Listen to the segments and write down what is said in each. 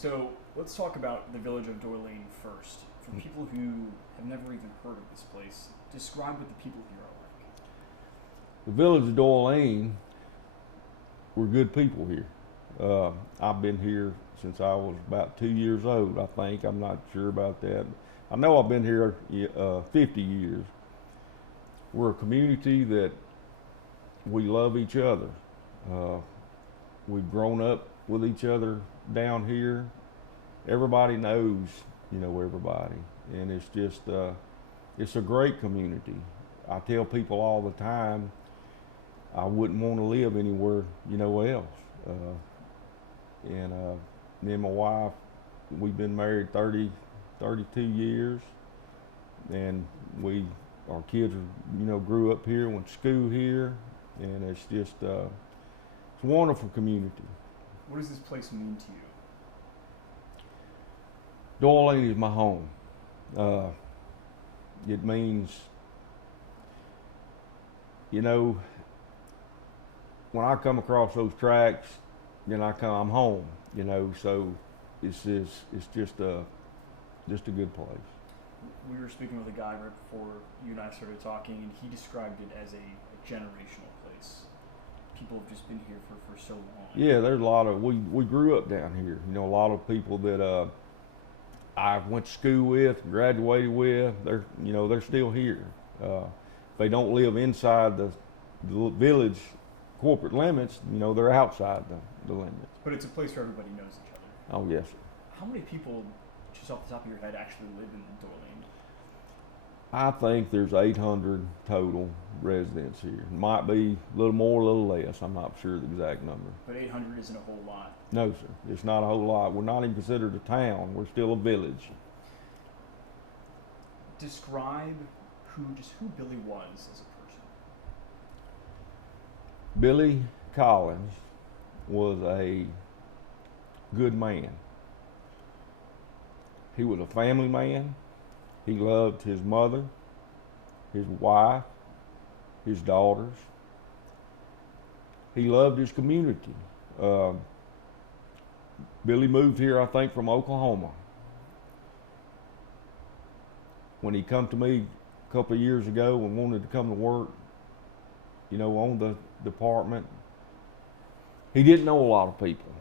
So let's talk about the village of Doyline first. For people who have never even heard of this place, describe what the people here are like. The village of Doyline, we're good people here. I've been here since I was about 2 years old, I think. I'm not sure about that. I know I've been here 50 years. We're a community that we love each other. Uh, we've grown up with each other down here. Everybody knows, everybody, and it's just it's a great community. I tell people all the time, I wouldn't want to live anywhere, else. And me and my wife, we've been married 32 years, and our kids, grew up here, went to school here, and it's just it's a wonderful community. What does this place mean to you? Doyline is my home. Uh, it means, when I come across those tracks, I'm home. So it's just a good place. We were speaking with a guy right before you and I started talking, and he described it as a generational place. People have just been here for so long. Yeah, there's a lot of we grew up down here. A lot of people that I went to school with, graduated with. They're still here. They don't live inside the village corporate limits. They're outside the limits. But it's a place where everybody knows each other. Oh yes, sir. How many people, just off the top of your head, actually live in Doyline? I think there's 800 total residents here. Might be a little more, a little less. I'm not sure the exact number. But 800 isn't a whole lot. No, sir. It's not a whole lot. We're not even considered a town. We're still a village. Describe who Billy was as a person. Billy Collins was a good man. He was a family man. He loved his mother, his wife, his daughters. He loved his community. Billy moved here, I think, from Oklahoma. When he come to me a couple of years ago and wanted to come to work, on the department, he didn't know a lot of people.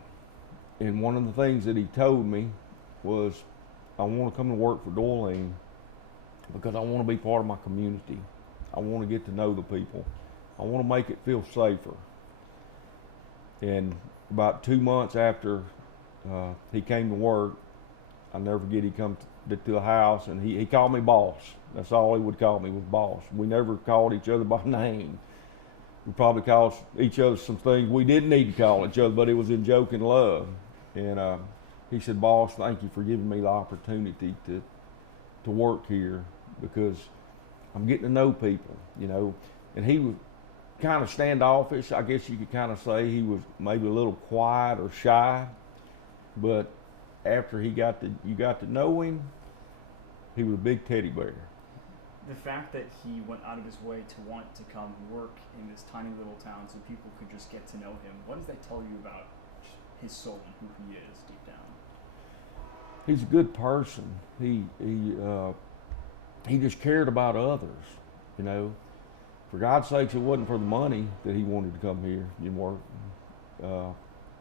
And one of the things that he told me was, I want to come to work for Doyline because I want to be part of my community. I want to get to know the people. I want to make it feel safer. And about 2 months after he came to work, I'll never forget, he come to the house and he called me boss. That's all he would call me, was boss. We never called each other by name. We probably called each other some things we didn't need to call each other, but it was in joke and love. And he said, boss, thank you for giving me the opportunity to work here, because I'm getting to know people, And he was kind of standoffish. I guess you could kind of say he was maybe a little quiet or shy. But after you got to know him, he was a big teddy bear. The fact that he went out of his way to want to come work in this tiny little town so people could just get to know him, what does that tell you about his soul and who he is deep down? He's a good person. He just cared about others, For God's sakes, it wasn't for the money that he wanted to come here and work.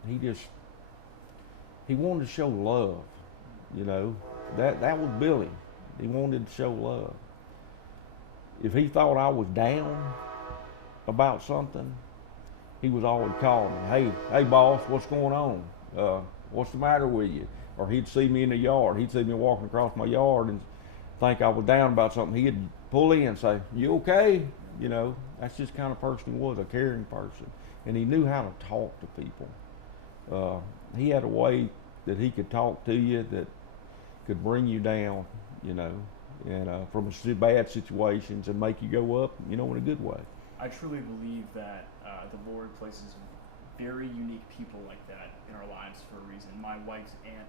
He wanted to show love, That was Billy. He wanted to show love. If he thought I was down about something, he was always calling me, hey boss, what's going on? What's the matter with you? Or he'd see me in the yard. He'd see me walking across my yard and think I was down about something. He'd pull in and say, you okay? That's just the kind of person he was, a caring person. And he knew how to talk to people. He had a way that he could talk to you that could bring you down, and from bad situations and make you go up, in a good way. I truly believe that the Lord places very unique people like that in our lives for a reason. My wife's aunt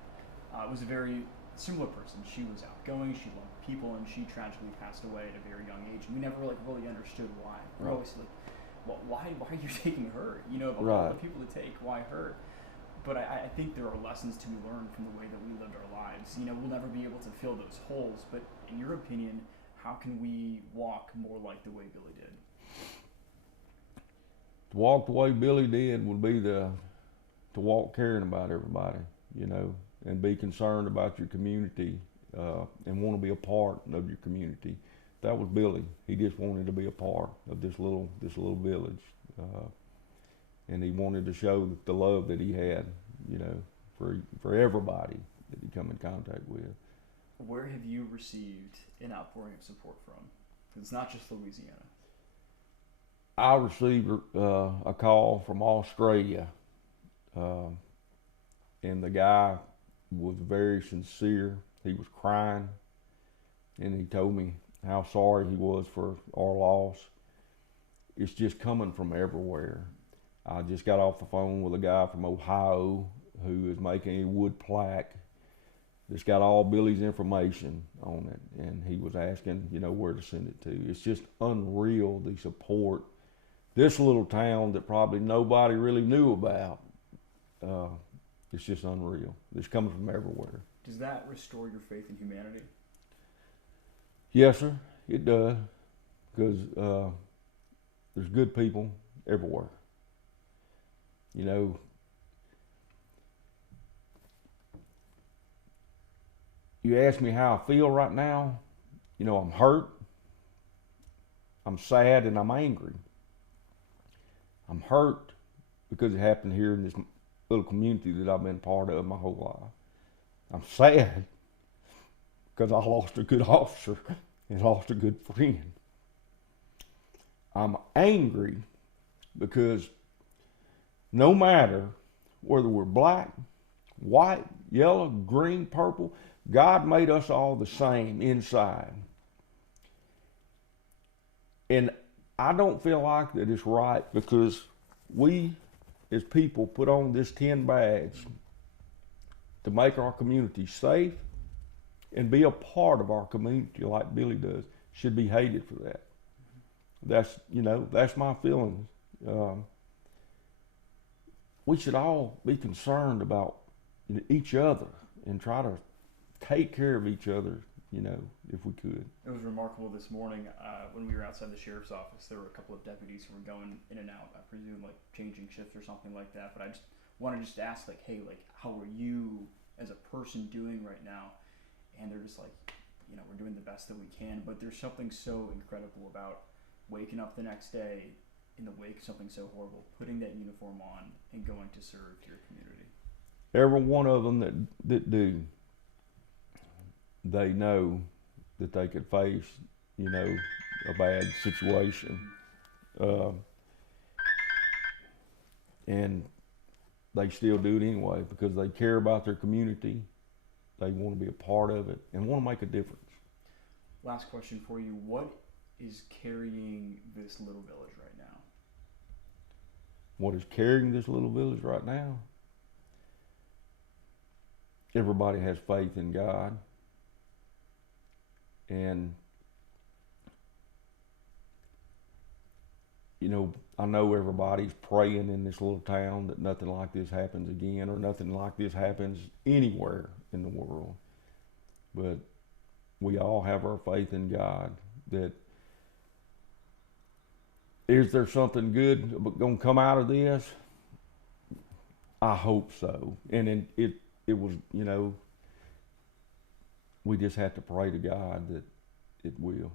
was a very similar person. She was outgoing, she loved people, and she tragically passed away at a very young age. And we never really understood why. We're always like, well, why are you taking her? Of all the people to take, why her? But I think there are lessons to be learned from the way that we lived our lives. You know, we'll never be able to fill those holes, but in your opinion, how can we walk more like the way Billy did? To walk the way Billy did would be to walk caring about everybody, you know, and be concerned about your community, and want to be a part of your community. That was Billy. He just wanted to be a part of this little village, and he wanted to show the love that he had, you know, for everybody that he come in contact with. Where have you received an outpouring of support from? It's not just Louisiana. I received a call from Australia, and the guy was very sincere. He was crying, and he told me how sorry he was for our loss. It's just coming from everywhere. I just got off the phone with a guy from Ohio who is making a wood plaque that's got all Billy's information on it, and he was asking, you know, where to send it to. It's just unreal, the support. This little town that probably nobody really knew about, it's just unreal. It's coming from everywhere. Does that restore your faith in humanity? Yes, sir, it does, because there's good people everywhere. You know, you ask me how I feel right now, you know, I'm hurt, I'm sad, and I'm angry. I'm hurt because it happened here in this little community that I've been part of my whole life. I'm sad because I lost a good officer and lost a good friend. I'm angry because no matter whether we're black, white, yellow, green, purple, God made us all the same inside. And I don't feel like that it's right because we as people put on this 10 badge to make our community safe and be a part of our community like Billy does, should be hated for that. That's, you know, that's my feelings. We should all be concerned about each other and try to take care of each other, you know, if we could. It was remarkable this morning when we were outside the sheriff's office. There were a couple of deputies who were going in and out, I presume, like changing shifts or something like that. But I just wanted to ask, like, hey, like, how are you as a person doing right now? And they're just like, you know, we're doing the best that we can. But there's something so incredible about waking up the next day in the wake of something so horrible, putting that uniform on and going to serve your community. Every one of them that do, they know that they could face, you know, a bad situation. And they still do it anyway because they care about their community. They want to be a part of it and want to make a difference. Last question for you. What is carrying this little village right now? What is carrying this little village right now? Everybody has faith in God. And, you know, I know everybody's praying in this little town that nothing like this happens again or nothing like this happens anywhere in the world. But we all have our faith in God that is there something good going to come out of this? I hope so. And it was, you know, we just have to pray to God that it will.